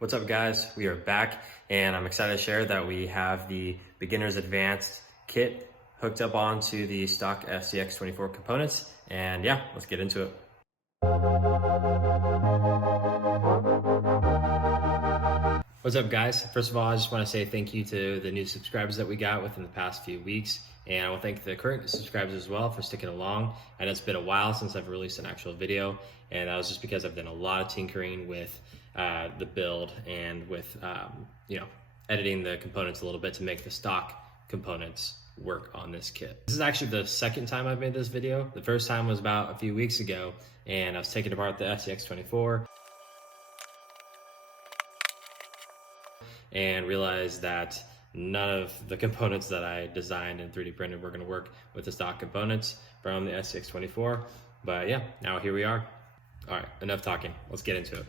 What's up guys, we are back and I'm excited to share that we have the Beginner's Advanced kit hooked up onto the stock SCX24 components, and yeah, let's get into it. What's up guys? First of all, I just want to say thank you to the new subscribers that we got within the past few weeks, and I want to thank the current subscribers as well for sticking along. And it's been a while since I've released an actual video, and that was just because I've done a lot of tinkering with the build and with editing the components a little bit to make the stock components work on this kit. This is actually the second time I've made this video. The first time was about a few weeks ago, and I was taking apart the SCX24 and realized that none of the components that I designed and 3D printed were going to work with the stock components from the SCX24. But yeah, now here we are. All right, enough talking. Let's get into it.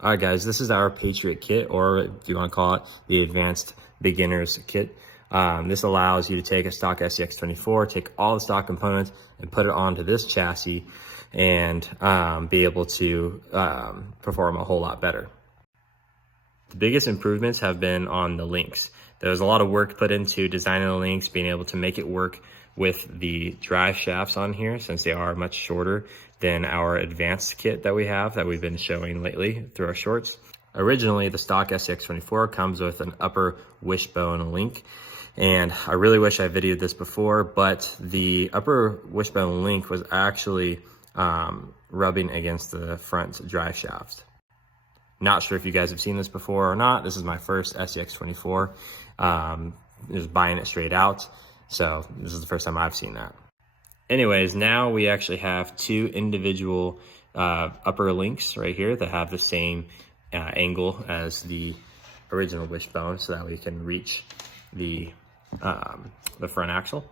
All right guys, this is our Patriot kit, or if you want to call it the Advanced Beginners kit. This allows you to take a stock SCX24, take all the stock components and put it onto this chassis and be able to perform a whole lot better. The biggest improvements have been on the links. There's a lot of work put into designing the links, being able to make it work with the drive shafts on here, since they are much shorter than our advanced kit that we have that we've been showing lately through our shorts. Originally, the stock SCX24 comes with an upper wishbone link, and I really wish I videoed this before, but the upper wishbone link was actually rubbing against the front drive shaft. Not sure if you guys have seen this before or not. This is my first SCX24. Just buying it straight out. So this is the first time I've seen that. Anyways, now we actually have two individual upper links right here that have the same angle as the original wishbone, so that we can reach the front axle.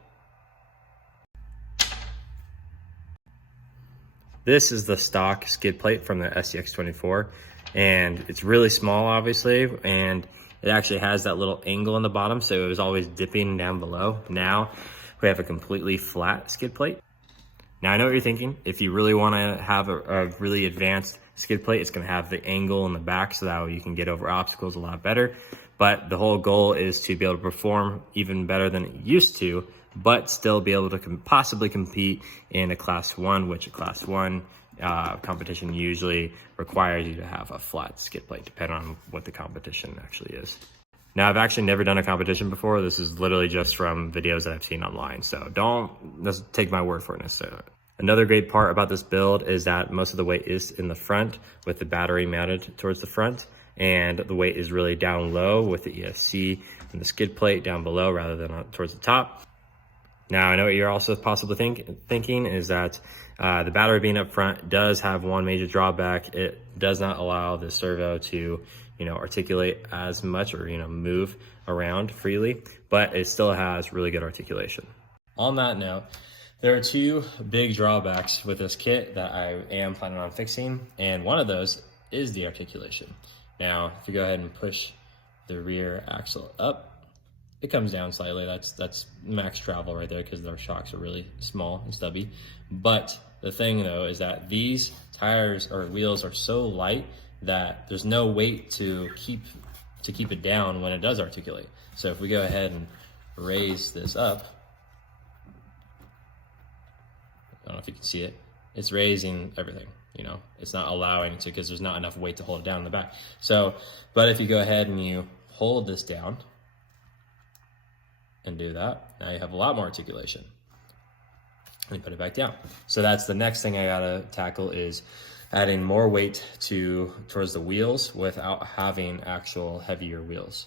This is the stock skid plate from the SCX24, and it's really small, obviously, and it actually has that little angle in the bottom, so it was always dipping down below. Now we have a completely flat skid plate. Now I know what you're thinking. If you really want to have a really advanced skid plate, it's going to have the angle in the back, so that way you can get over obstacles a lot better. But the whole goal is to be able to perform even better than it used to, but still be able to possibly compete in a class 1, which a class 1 competition usually requires you to have a flat skid plate, depending on what the competition actually is. Now, I've actually never done a competition before. This is literally just from videos that I've seen online, so don't just take my word for it necessarily. Another great part about this build is that most of the weight is in the front, with the battery mounted towards the front, and the weight is really down low with the ESC and the skid plate down below rather than towards the top. Now, I know what you're also possibly thinking is that the battery being up front does have one major drawback. It does not allow the servo to articulate as much, or move around freely, but it still has really good articulation. On that note, there are two big drawbacks with this kit that I am planning on fixing, and one of those is the articulation. Now, if you go ahead and push the rear axle up, it comes down slightly. That's max travel right there, because their shocks are really small and stubby. But the thing though is that these tires or wheels are so light that there's no weight to keep it down when it does articulate. So if we go ahead and raise this up, I don't know if you can see it, it's raising everything, it's not allowing it to, because there's not enough weight to hold it down in the back. So, but if you go ahead and you hold this down and do that, now you have a lot more articulation. And put it back down. So that's the next thing I gotta tackle, is adding more weight towards the wheels without having actual heavier wheels.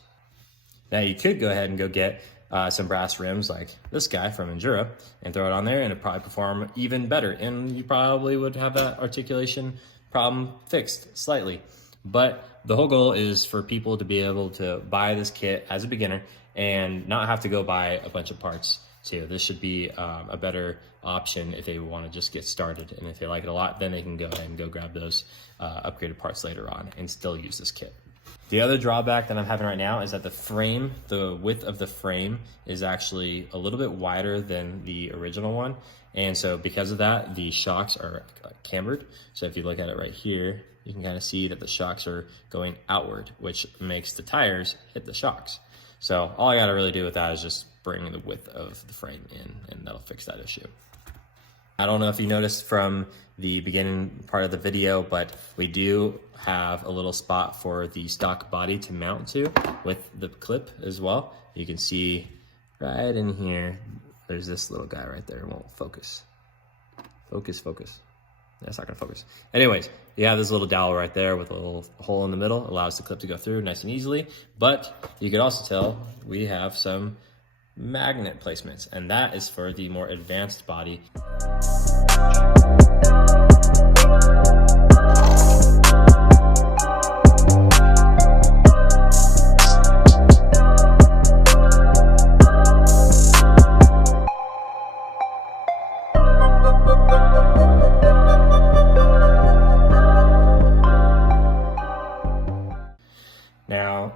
Now you could go ahead and go get some brass rims like this guy from Endura and throw it on there, and it'd probably perform even better. And you probably would have that articulation problem fixed slightly. But the whole goal is for people to be able to buy this kit as a beginner and not have to go buy a bunch of parts too. This should be a better option if they want to just get started. And if they like it a lot, then they can go ahead and go grab those upgraded parts later on and still use this kit. The other drawback that I'm having right now is that the frame, the width of the frame is actually a little bit wider than the original one. And so because of that, the shocks are cambered. So if you look at it right here, you can kind of see that the shocks are going outward, which makes the tires hit the shocks. So all I gotta really do with that is just bring the width of the frame in, and that'll fix that issue. I don't know if you noticed from the beginning part of the video, but we do have a little spot for the stock body to mount to with the clip as well. You can see right in here, there's this little guy right there. It won't focus. Focus. That's not gonna focus. Anyways, you have this little dowel right there with a little hole in the middle. It allows the clip to go through nice and easily. But you could also tell we have some magnet placements, and that is for the more advanced body. Now,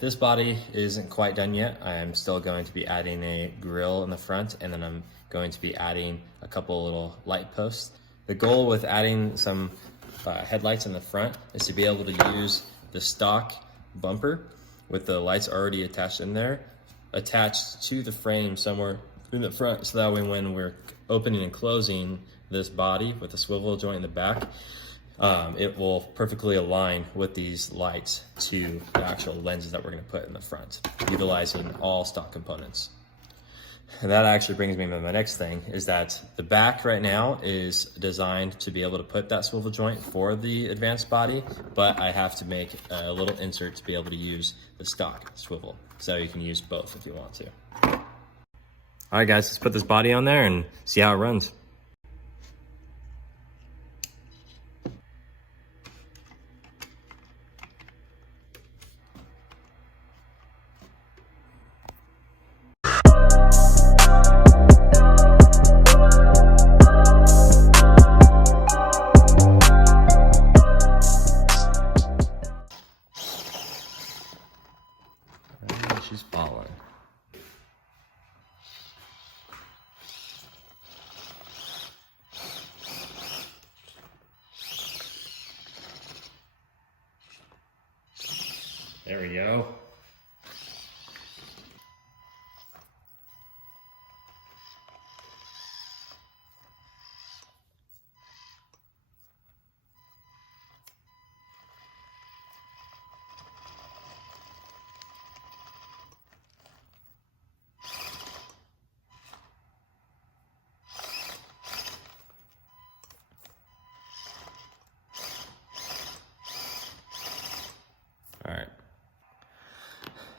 this body isn't quite done yet. I am still going to be adding a grille in the front, and then I'm going to be adding a couple little light posts. The goal with adding some headlights in the front is to be able to use the stock bumper with the lights already attached in there, attached to the frame somewhere in the front, so that way when we're opening and closing this body with the swivel joint in the back, it will perfectly align with these lights to the actual lenses that we're going to put in the front, utilizing all stock components. And that actually brings me to my next thing, is that the back right now is designed to be able to put that swivel joint for the advanced body, but I have to make a little insert to be able to use the stock swivel. So you can use both if you want to. All right guys, let's put this body on there and see how it runs. She's falling. There we go. All right.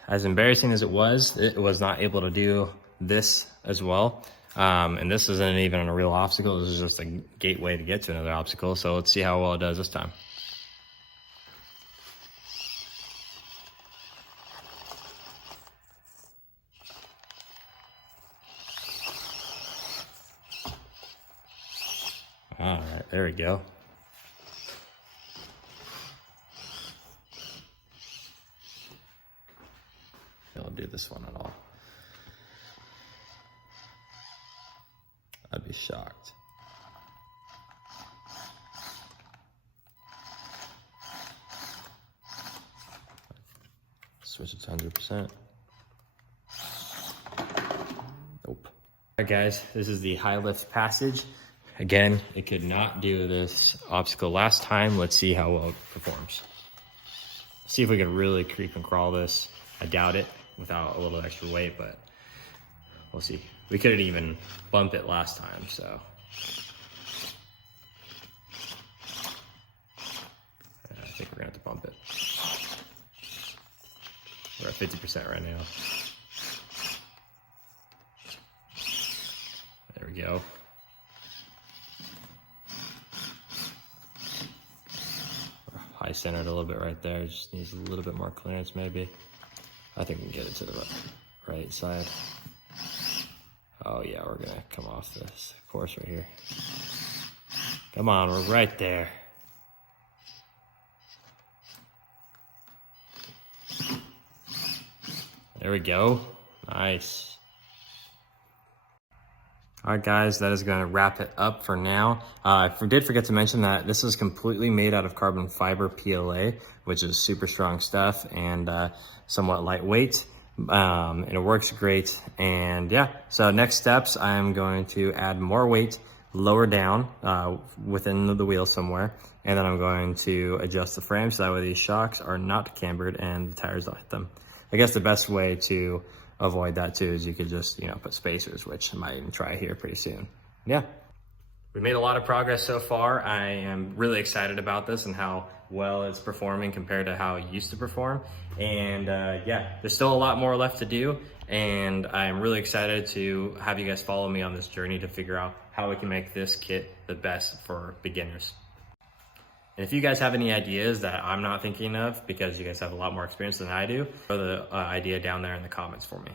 As embarrassing as it was not able to do this as well. And this isn't even a real obstacle. This is just a gateway to get to another obstacle. So let's see how well it does this time. All right, there we go. I'll do this one at all. I'd be shocked. Switch it to 100%. Nope. All right guys, this is the high lift passage. Again, it could not do this obstacle last time. Let's see how well it performs. See if we can really creep and crawl this. I doubt it without a little extra weight, but we'll see. We couldn't even bump it last time, so. I think we're gonna have to bump it. We're at 50% right now. There we go. High centered a little bit right there. Just needs a little bit more clearance maybe. I think we can get it to the right side. Oh yeah, we're gonna come off this course right here. Come on, we're right there. There we go. Nice. All right, guys, that is going to wrap it up for now. I did forget to mention that this is completely made out of carbon fiber PLA, which is super strong stuff and somewhat lightweight. And it works great. And yeah, so next steps, I'm going to add more weight lower down within the wheel somewhere. And then I'm going to adjust the frame so that way these shocks are not cambered and the tires don't hit them. I guess the best way to avoid that too is you could just, put spacers, which I might even try here pretty soon. Yeah. We made a lot of progress so far. I am really excited about this and how well it's performing compared to how it used to perform. And yeah, there's still a lot more left to do. And I'm really excited to have you guys follow me on this journey to figure out how we can make this kit the best for beginners. And if you guys have any ideas that I'm not thinking of, because you guys have a lot more experience than I do, throw the idea down there in the comments for me.